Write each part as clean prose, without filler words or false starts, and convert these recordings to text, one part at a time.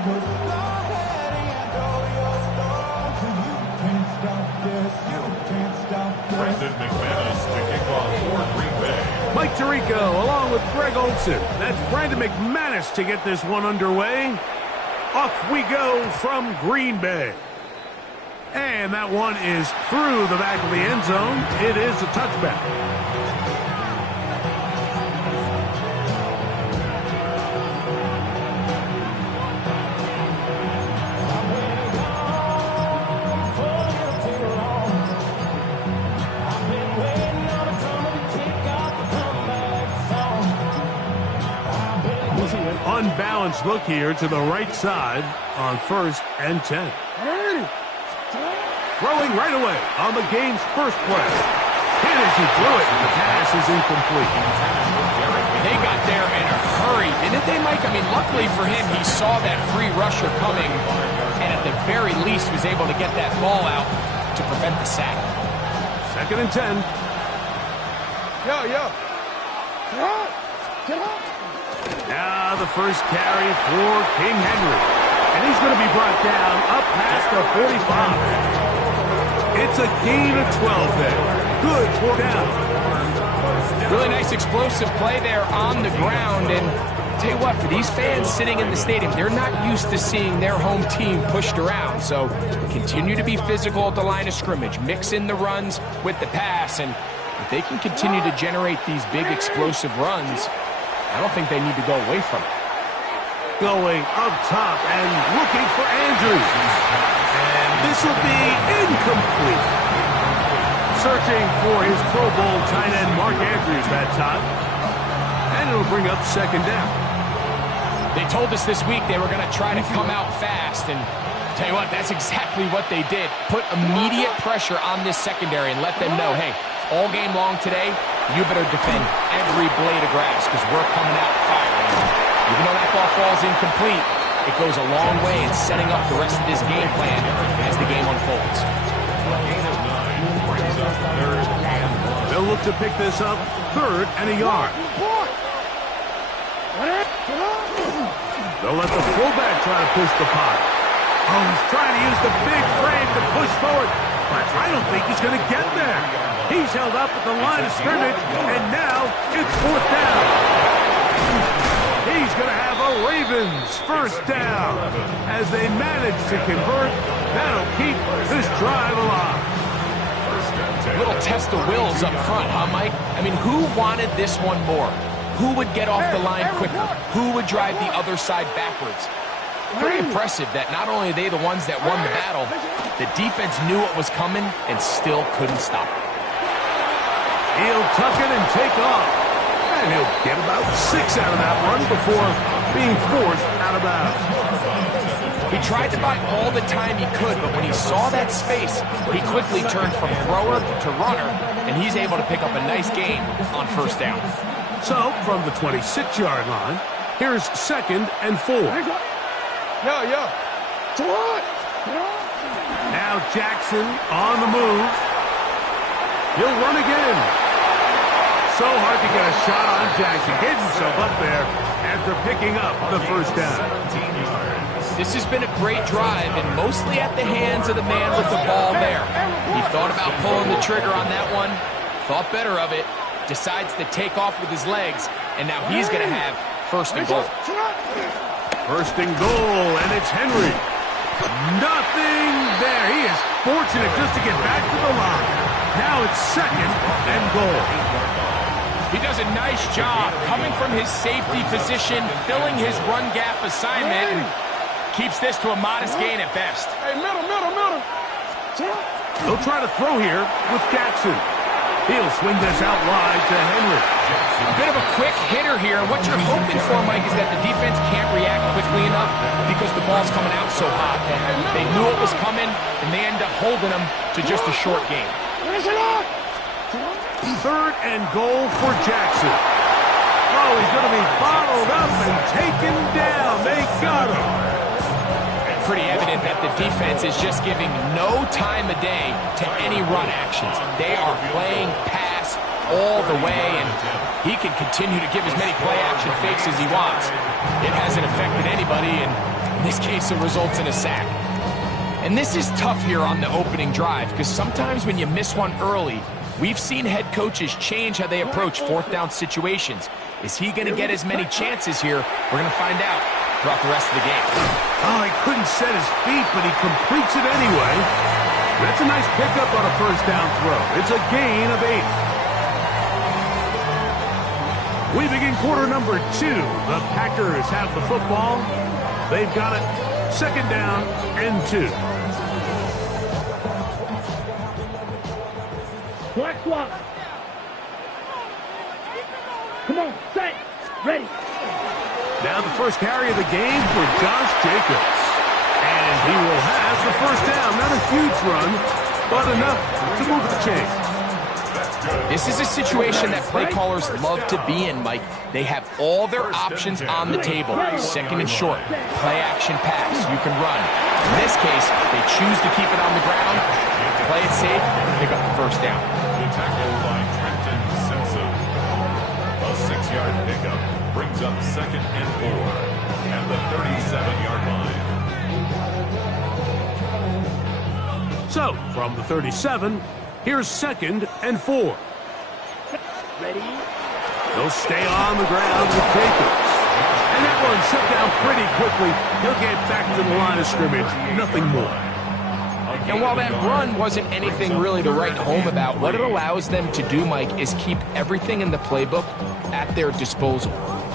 Brandon McManus to kick off for Green Bay. Mike Tirico along with Greg Olsen. That's Brandon McManus to get this one underway. Off we go from Green Bay. And that one is through the back of the end zone. It is a touchback. Unbalanced look here to the right side on 1st and 10. Throwing right away on the game's first play. Hit as he threw it. The pass is incomplete. They got there in a hurry, didn't they, Mike? I mean, luckily for him, he saw that free rusher coming and at the very least was able to get that ball out to prevent the sack. 2nd and 10. Yo. Get up. Now the first carry for King Henry. And he's going to be brought down up past the 45. It's a gain of 12 there. Good for down. Really nice explosive play there on the ground. And tell you what, for these fans sitting in the stadium, they're not used to seeing their home team pushed around. So continue to be physical at the line of scrimmage. Mix in the runs with the pass. And if they can continue to generate these big explosive runs, I don't think they need to go away from it. Going up top and looking for Andrews. And this will be incomplete. Searching for his Pro Bowl tight end Mark Andrews that time. And it'll bring up 2nd down. They told us this week they were going to try to come out fast. And tell you what, that's exactly what they did. Put immediate pressure on this secondary and let them know, hey, all game long today, you better defend every blade of grass because we're coming out firing. Even though that ball falls incomplete, it goes a long way in setting up the rest of this game plan as the game unfolds. They'll look to pick this up 3rd and a yard. They'll let the fullback try to push the pot. Oh, he's trying to use the big frame to push forward, but I don't think he's going to get there. He's held up at the line of scrimmage, and now it's 4th down. He's going to have a Ravens 1st down. As they manage to convert, that'll keep this drive alive. A little test of wills up front, huh, Mike? I mean, who wanted this one more? Who would get off the line quicker? Who would drive the other side backwards? Pretty impressive that not only are they the ones that won the battle, the defense knew what was coming and still couldn't stop it. He'll tuck it and take off. And he'll get about 6 out of that run before being forced out of bounds. He tried to buy all the time he could, but when he saw that space, he quickly turned from thrower to runner, and he's able to pick up a nice gain on 1st down. So, from the 26-yard line, here's 2nd and 4. Yo. Now Jackson on the move. He'll run again. So hard to get a shot on Jackson. Gets himself up there after picking up the 1st down. This has been a great drive, and mostly at the hands of the man with the ball there. He thought about pulling the trigger on that one, thought better of it, decides to take off with his legs, and now he's going to have 1st and goal. 1st and goal, and it's Henry. Nothing there. He is fortunate just to get back to the line. Now it's 2nd and goal. He does a nice job coming from his safety position, filling his run gap assignment, and keeps this to a modest gain at best. Hey, middle. They'll try to throw here with Jackson. He'll swing this out wide to Henry. A bit of a quick hitter here. What you're hoping for, Mike, is that the defense can't react quickly enough because the ball's coming out so hot. They knew it was coming, and they end up holding them to just a short gain. 3rd and goal for Jackson. Oh, he's going to be bottled up and taken down. They got him. Pretty evident that the defense is just giving no time of day to any run actions. They are playing pass all the way, and he can continue to give as many play-action fakes as he wants. It hasn't affected anybody, and In this case, it results in a sack. And this is tough here on the opening drive, because sometimes when you miss one early, we've seen head coaches change how they approach fourth down situations. Is he going to get as many chances here? We're going to find out throughout the rest of the game. Oh, he couldn't set his feet, but he completes it anyway. That's a nice pickup on a first down throw. It's a gain of 8. We begin quarter number 2. The Packers have the football. They've got it. Second down and 2. Black swap. Come on, set, ready. Now the first carry of the game for Josh Jacobs. And he will have the first down. Not a huge run, but enough to move the chains. This is a situation that play callers love to be in, Mike. They have all their options on the table. Second and short, play action pass, you can run. In this case, they choose to keep it on the ground, play it safe, and pick up the first down. The tackle by Trenton Simpson. A 6-yard pickup brings up second and 4 at the 37-yard line. So, from the 37, here's second and 4. Ready? They'll stay on the ground with Jacobs. And that one shut down pretty quickly. He'll get back to the line of scrimmage. Nothing more. And while that run wasn't anything really to write home about, what it allows them to do, Mike, is keep everything in the playbook at their disposal.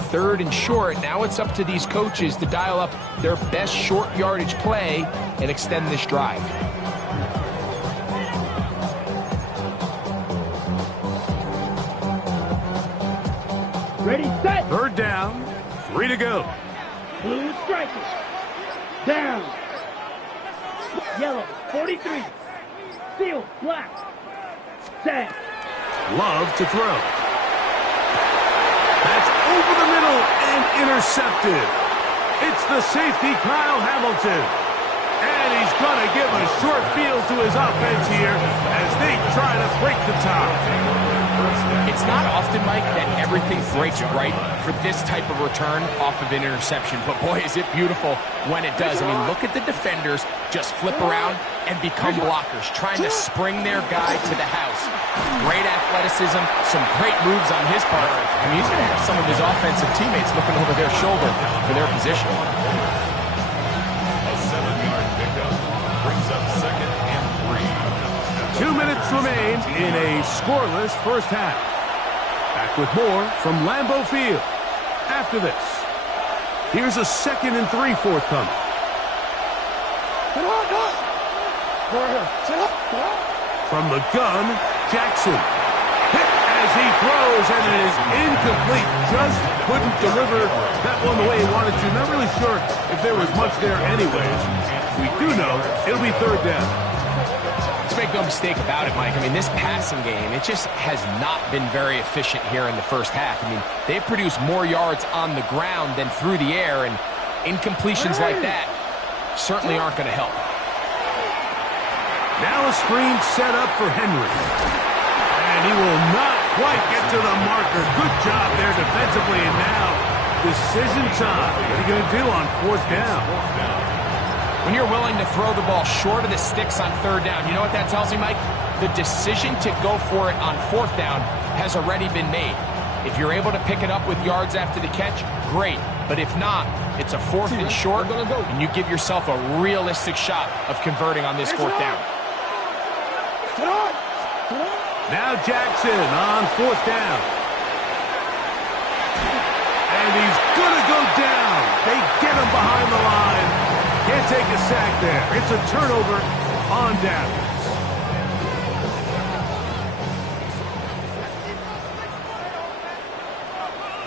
Third and short, now it's up to these coaches to dial up their best short yardage play and extend this drive. Ready, set. Third down, 3 to go. Blue striker. Down. Yellow, 43. Field, black. Set. Love to throw. That's over the middle and intercepted. It's the safety, Kyle Hamilton. And he's going to give a short field to his offense here as they try to break the tie. It's not often, Mike, that everything breaks right for this type of return off of an interception. But boy, is it beautiful when it does. I mean, look at the defenders just flip around and become blockers, trying to spring their guy to the house. Great athleticism, some great moves on his part. I mean, he's going to have some of his offensive teammates looking over their shoulder for their position. A 7-yard pickup brings up second and 3. 2 minutes remain in a scoreless first half. Back with more from Lambeau Field. After this, here's a second and 3 forthcoming. From the gun, Jackson. Hit as he throws, and it is incomplete. Just couldn't deliver that one the way he wanted to. Not really sure if there was much there anyways. We do know it'll be third down. Let's make no mistake about it, Mike. I mean, this passing game, it just has not been very efficient here in the first half. I mean, they've produced more yards on the ground than through the air, and incompletions like that certainly aren't going to help. Now a screen set up for Henry. And he will not quite get to the marker. Good job there defensively, and now decision time. What are you going to do on fourth down? When you're willing to throw the ball short of the sticks on third down, you know what that tells me, Mike? The decision to go for it on fourth down has already been made. If you're able to pick it up with yards after the catch, great. But if not, it's a fourth and short, and you give yourself a realistic shot of converting on this fourth down. Now Jackson on fourth down. And he's going to go down. They get him behind the line. Can't take a sack there. It's a turnover on downs.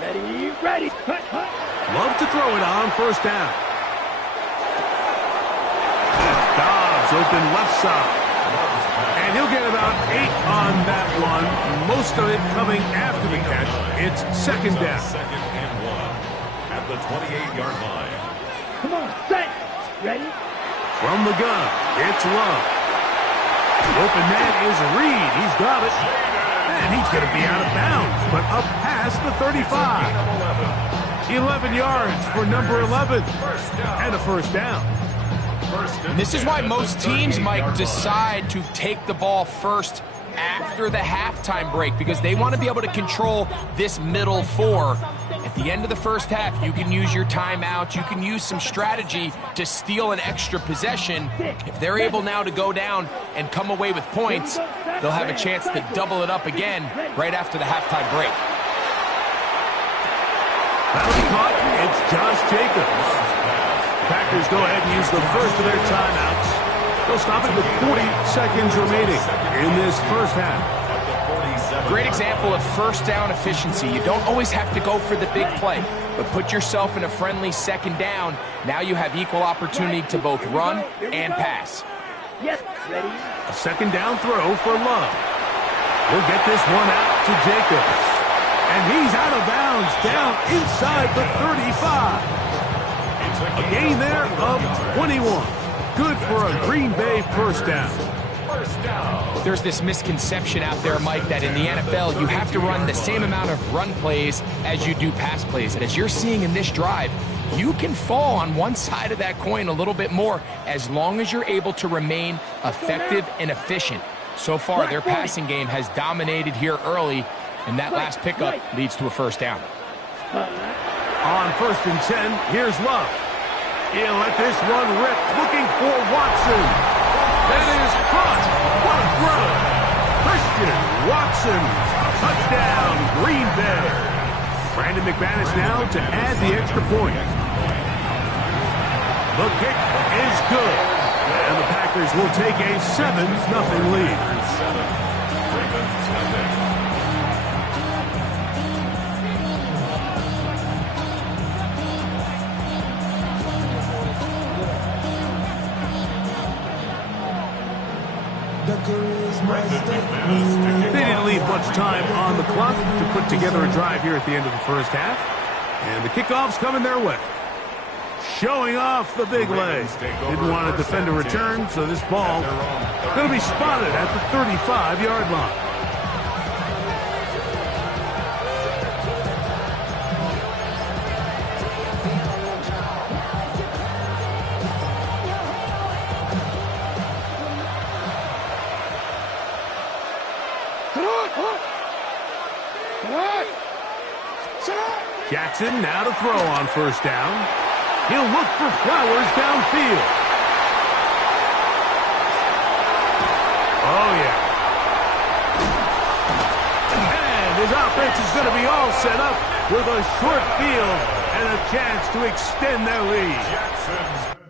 Ready, ready. Love to throw it on first down. Dobbs open left side. And he'll get about 8 on that one. Most of it coming after the catch. It's second down. Second and 1 at the 28-yard line. Come on, set. Ready? From the gun, it's Love. The open man is Reed. He's got it. And he's going to be out of bounds, but up past the 35. 11 yards for number 11. First down. And a first down. And this is why most teams might decide to take the ball first after the halftime break, because they want to be able to control this middle four. At the end of the first half, you can use your timeout, you can use some strategy to steal an extra possession. If they're able now to go down and come away with points, they'll have a chance to double it up again right after the halftime break. Penalty caught. It's Josh Jacobs. Packers go ahead and use the first of their timeouts. They'll stop it with 40 seconds remaining in this first half. Great example of first down efficiency. You don't always have to go for the big play, but put yourself in a friendly second down. Now you have equal opportunity to both run and pass. Yes, ready. A second down throw for Love. He'll get this one out to Jacobs. And he's out of bounds down inside the 35. A gain there of 21. Good for a Green Bay first down. There's this misconception out there, Mike, that in the NFL you have to run the same amount of run plays as you do pass plays. And as you're seeing in this drive, you can fall on one side of that coin a little bit more as long as you're able to remain effective and efficient. So far, their passing game has dominated here early, and that last pickup leads to a first down. On 1st and 10, here's Love. He'll let this one rip, looking for Watson. That is caught. What a throw. Christian Watson. Touchdown, Green Bay. Brandon McManus now to add the extra point. The kick is good. And the Packers will take a 7-0 lead. They didn't leave much time on the clock to put together a drive here at the end of the first half. And the kickoff's coming their way. Showing off the big leg. Didn't want to defend a return, so this ball going to be spotted at the 35-yard line. Jackson now to throw on first down. He'll look for Flowers downfield. Oh, yeah. And his offense is going to be all set up with a short field and a chance to extend their lead. Jackson's